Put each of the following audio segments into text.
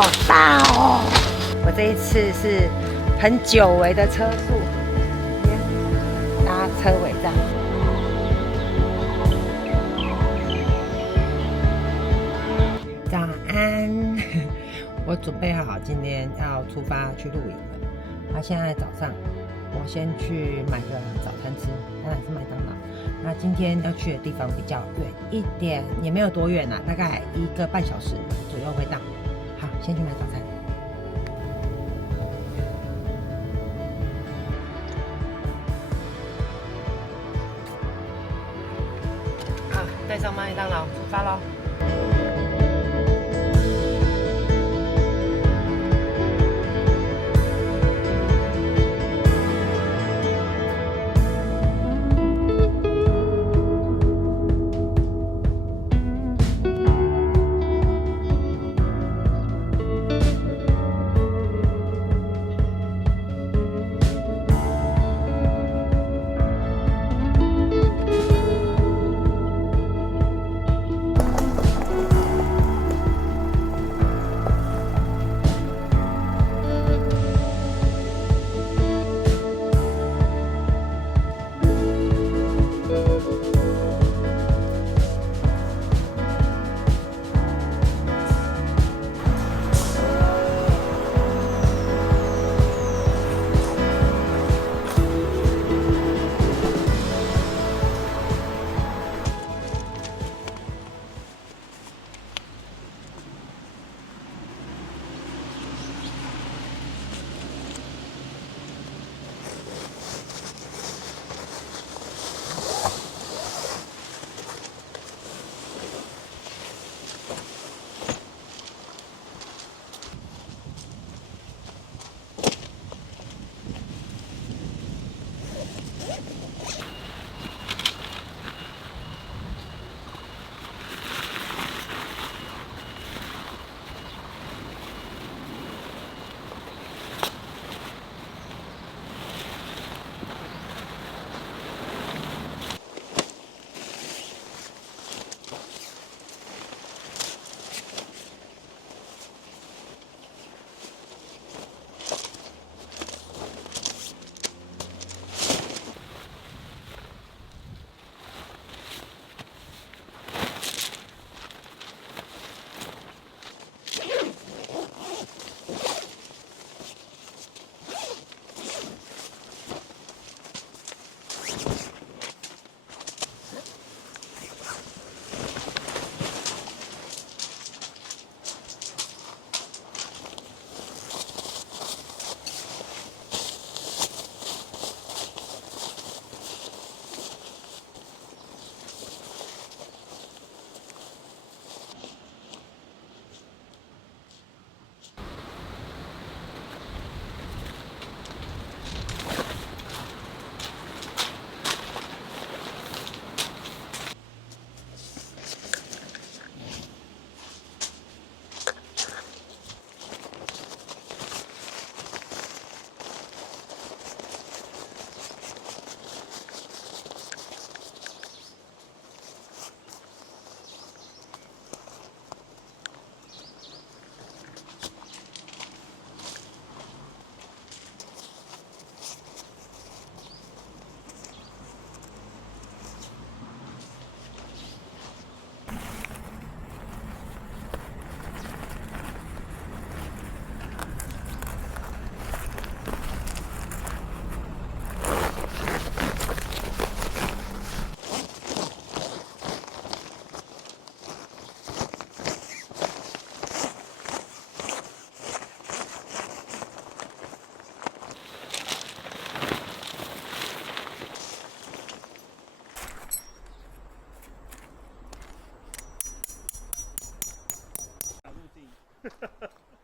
好大哦！我这一次是很久违的车速，搭车尾这样。早安，我准备好今天要出发去露营了。那现在早上，我先去买个早餐吃，当然是麦当劳。那今天要去的地方比较远一点，也没有多远啦，大概1个半小时左右会到。好，先去买早餐。好，带上麦当劳，出发喽！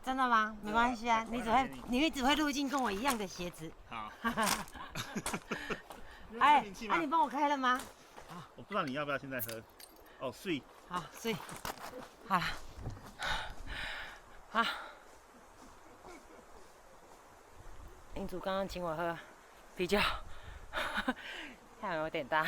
真的吗？没关系啊，你只会入境跟我一样的鞋子。好。哎，你帮我开了吗？我不知道你要不要现在喝。哦，睡。好，睡。好了。好。英主刚刚请我喝啤酒，太阳有点大。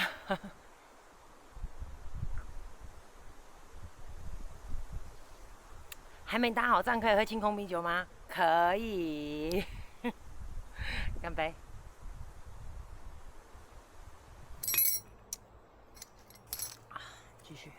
还没打好仗，可以喝清空啤酒吗？可以。干杯！继续。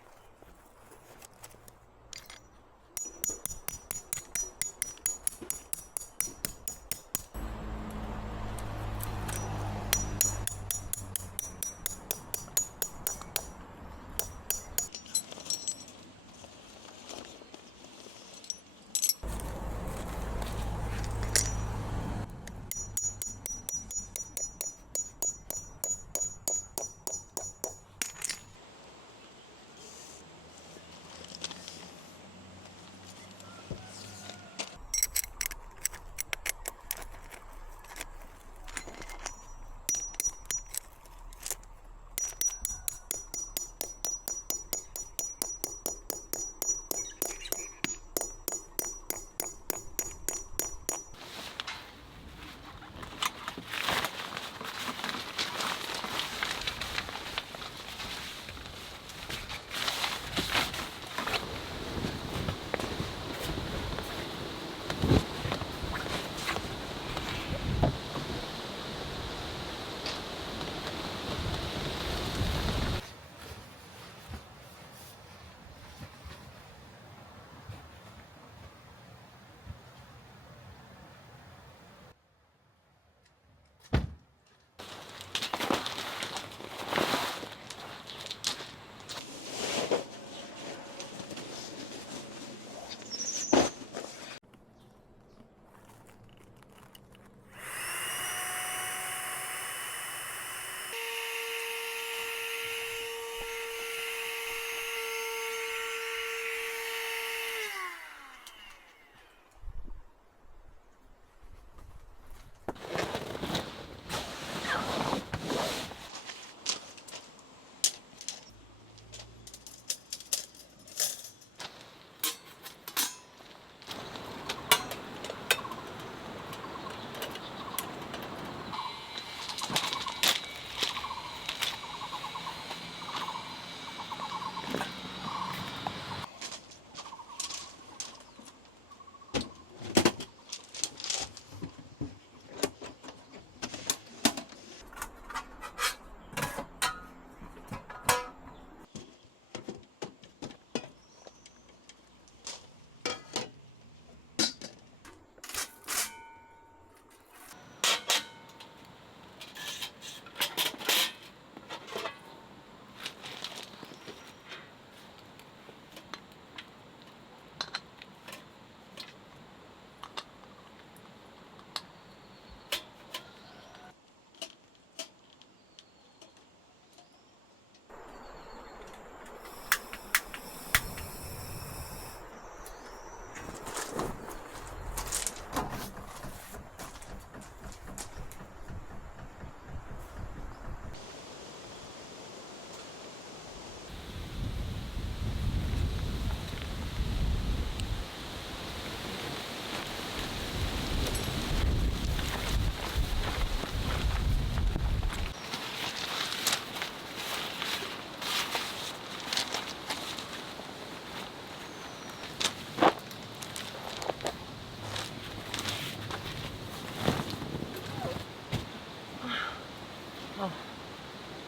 哦，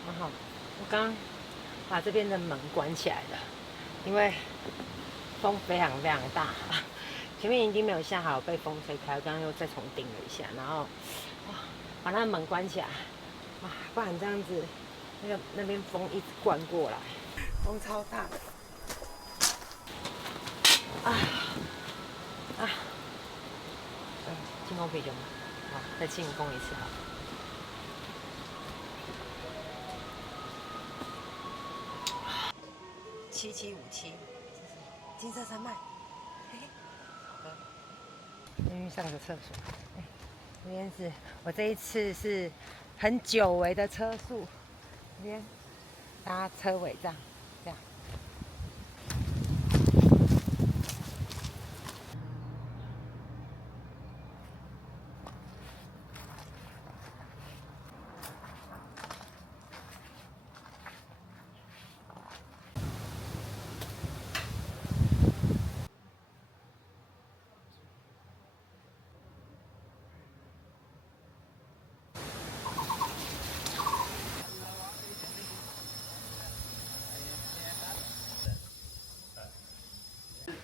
很好。我刚把这边的门关起来了，因为风非常非常大。前面已经没有下好，被风吹开，我刚刚又再重钉了一下，然后把那个门关起来，不然这样子，那边风一直灌过来，风超大的。清空啤酒吗？好，再清空一次好。7757，金色山脉。先去上个厕所。这边是我这一次是很久违的车速，这边搭车尾帐，这样。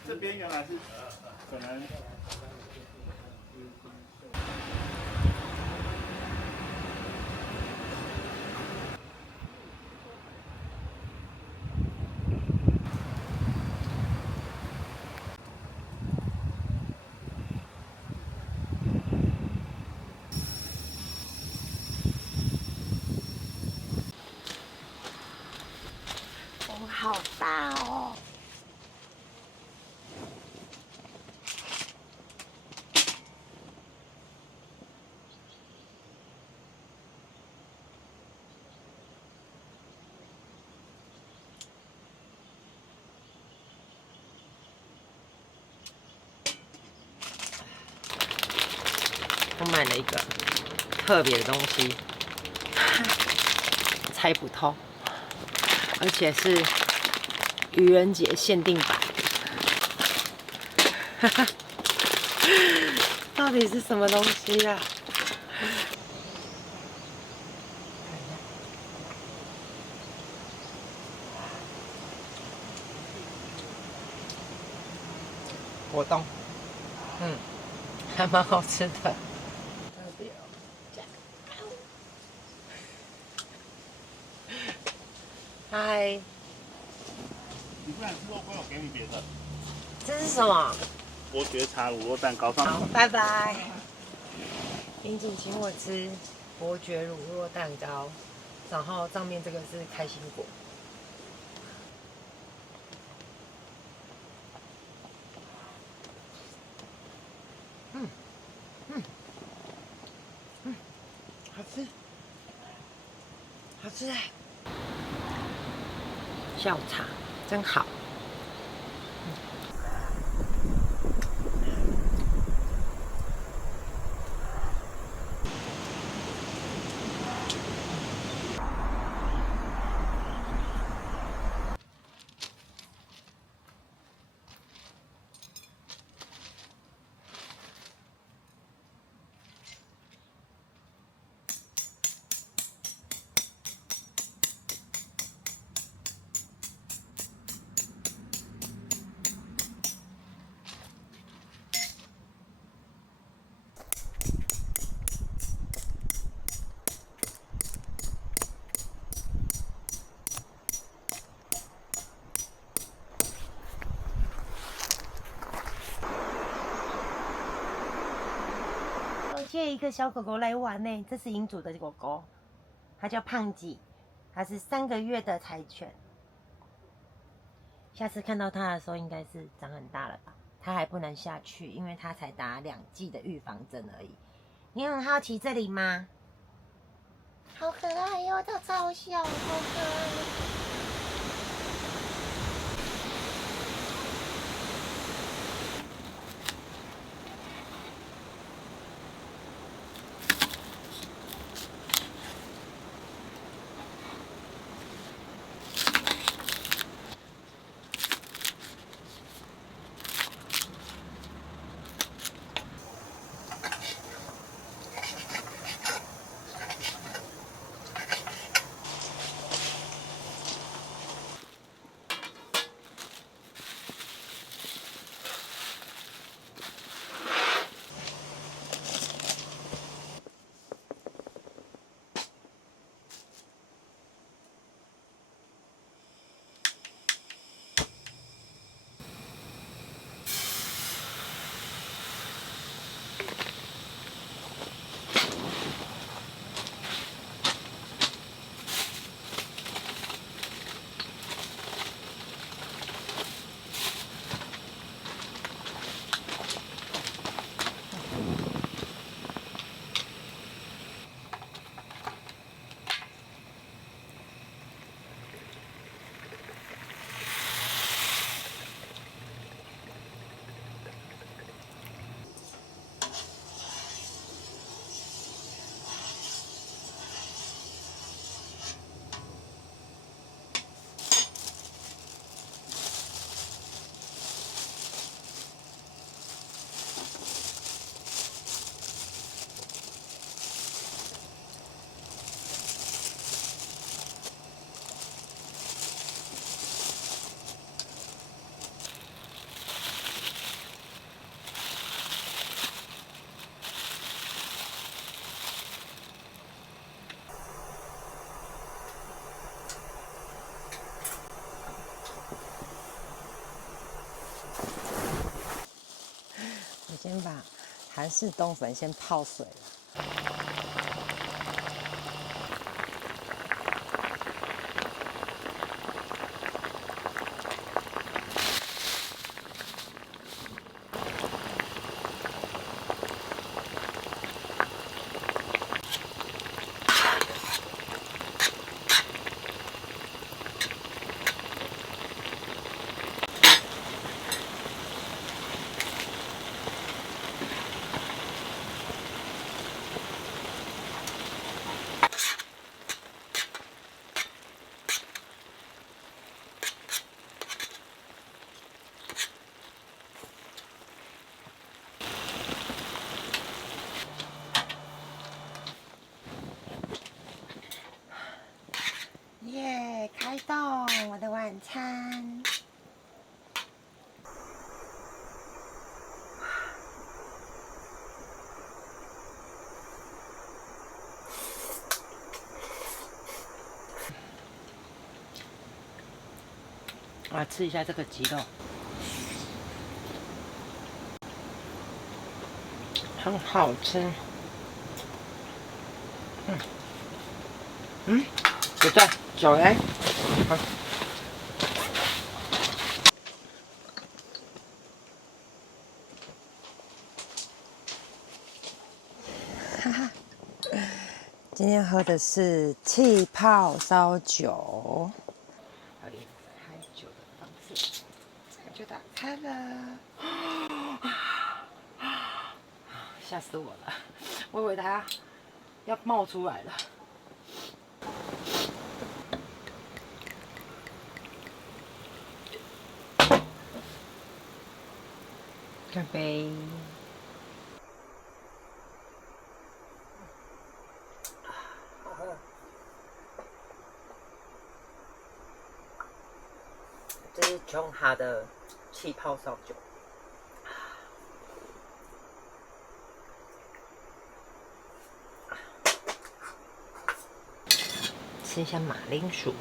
这边原来是可能。风好大哦！我买了一个特别的东西，猜不透，而且是愚人节限定版。到底是什么东西啊？果冻，还蛮好吃的。特别哦，嗨，你不敢吃肉龟，我给你别的。这是什么？伯爵茶乳酪蛋糕上。好，拜拜。民主请我吃伯爵乳酪蛋糕，然后上面这个是开心果。好吃，好吃哎！下午茶真好。借一个小狗狗来玩呢，这是银主的狗狗，它叫胖吉，它是3个月的柴犬。下次看到它的时候，应该是长很大了吧？它还不能下去，因为它才打2剂的预防针而已。你很好奇这里吗？好可爱哟，它超小，好可爱。韩式冬粉先泡水了。耶！开动我的晚餐。我来吃一下这个鸡肉，很好吃。不对，酒嘞。好。今天喝的是气泡烧酒。要练开酒的方式，就打开了。吓死我了！我以为它要冒出来了。干杯！好喝。这是琼哈的气泡烧酒。吃一下马铃薯。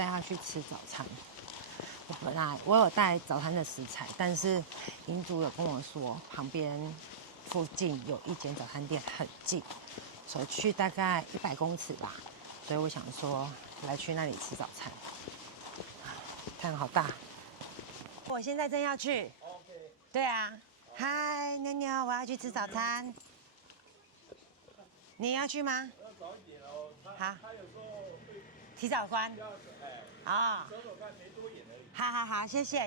在要去吃早餐。我有带早餐的食材，但是营主有跟我说，旁边附近有一间早餐店很近，走去大概100公尺吧，所以我想说来去那里吃早餐。太阳好大，我现在正要去。对啊，嗨，妞妞，我要去吃早餐。你要去吗？要早一点哦。好，他有时候会提早关。啊，走走看，没多远而已。好，谢谢。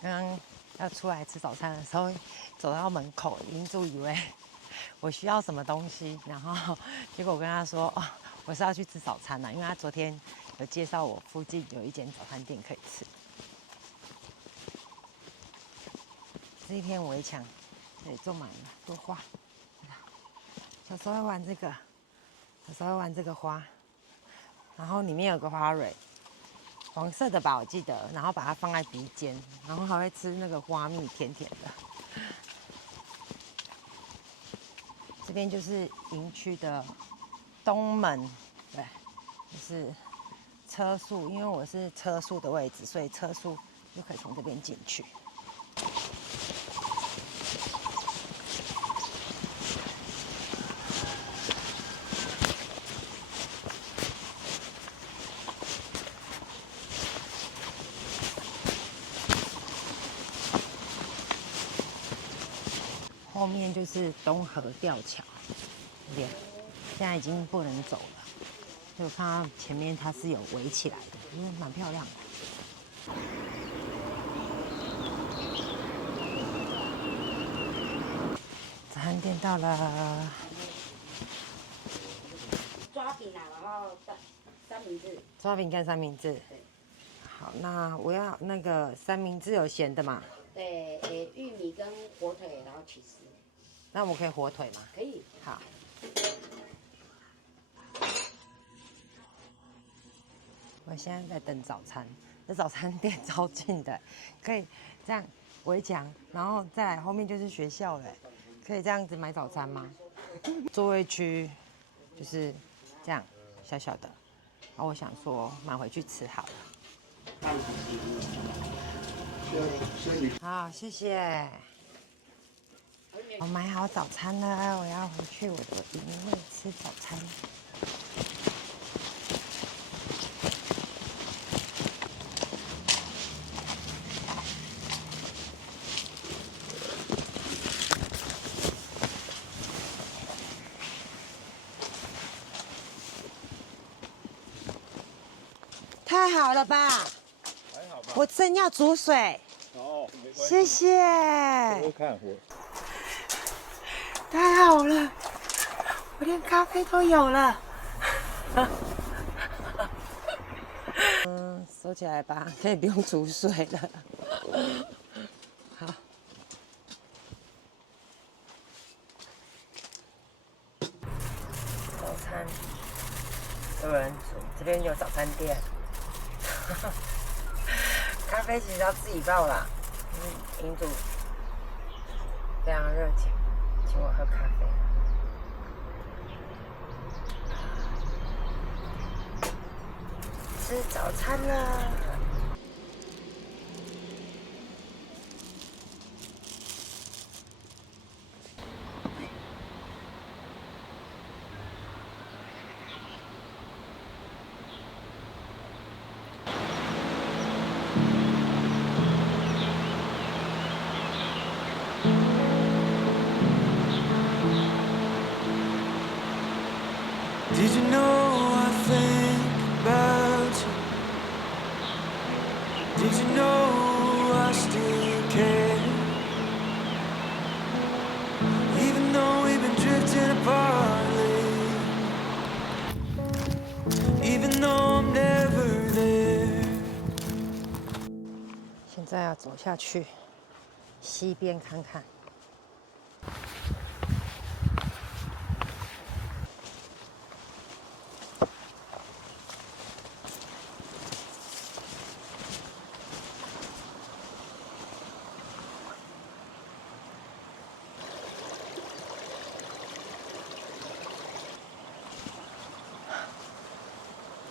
刚刚要出来吃早餐的时候，走到门口，营主以为我需要什么东西，然后结果我跟他说，哦，我是要去吃早餐啦，因为他昨天有介绍我附近有一间早餐店可以吃。这一片围墙，这里种满了多花。小时候会玩这个，花，然后里面有个花蕊，黄色的吧，我记得，然后把它放在鼻尖，然后还会吃那个花蜜，甜甜的。这边就是营区的东门，对，就是车速，因为我是车速的位置，所以车速就可以从这边进去。后面就是东河吊桥，这边现在已经不能走了。就我看到前面它是有围起来的，蛮漂亮的。早餐店到了。抓饼啊，然后三明治。抓饼干三明治。对。好，那我要那个三明治有咸的嘛？对，玉米跟火腿，然后起司。那我可以火腿吗？可以。好。我现在在等早餐，这早餐店超近的，可以这样围墙，然后再来后面就是学校了，可以这样子买早餐吗？座位区就是这样小小的，然后我想说买回去吃好了。好，谢谢。我买好早餐了，我要回去我的营位吃早餐。太好了吧？还好吧。我正要煮水。哦，没关系。谢谢。多看我。太好了，我连咖啡都有了。收起来吧，可以不用煮水了。好。早餐有人煮，这边有早餐店。咖啡其实要自己泡啦，营主非常热情，请我喝咖啡。吃早餐了。Did you know I think about you? Did you know I still care? Even though we've been drifting apart lately, even though I'm never there. 现在要走下去西边看看。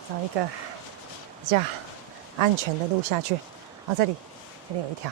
找一个比较安全的路下去。哦，这里有一条。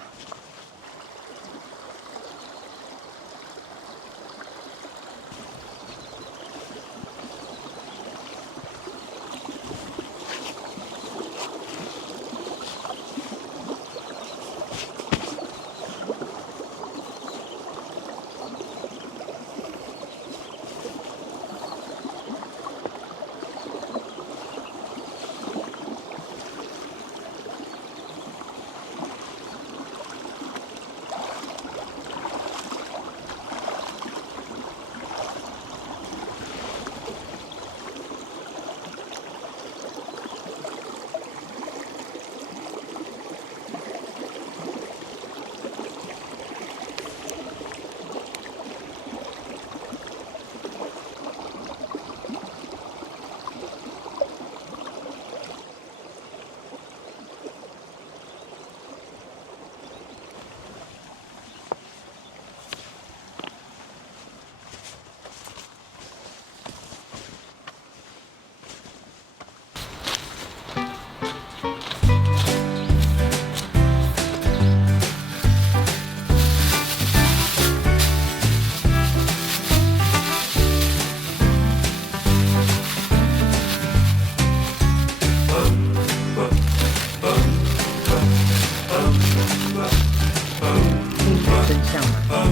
真相吗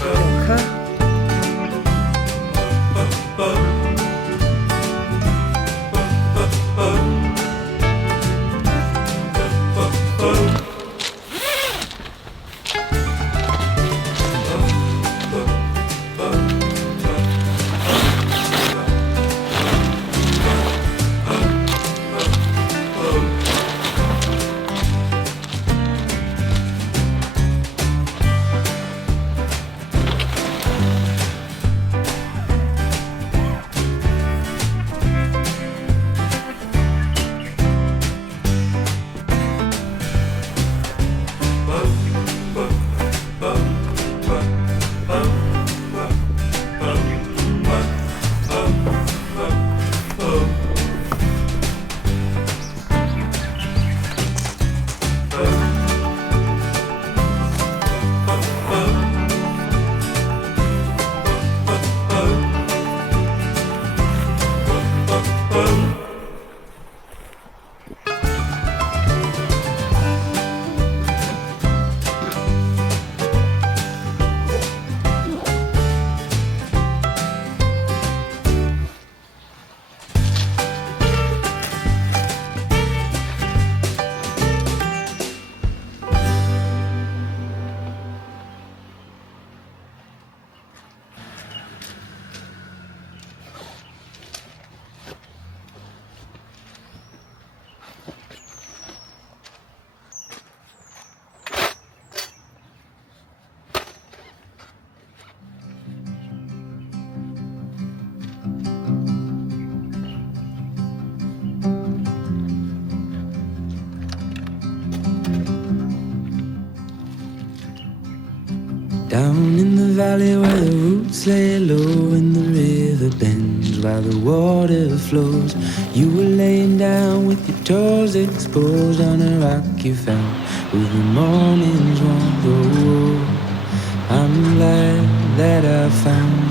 ？5颗。Down in the valley where the roots lay low and the river bends while the water flows, you were laying down with your toes exposed on a rock you found with the morning's warmth. Oh, I'm glad that I found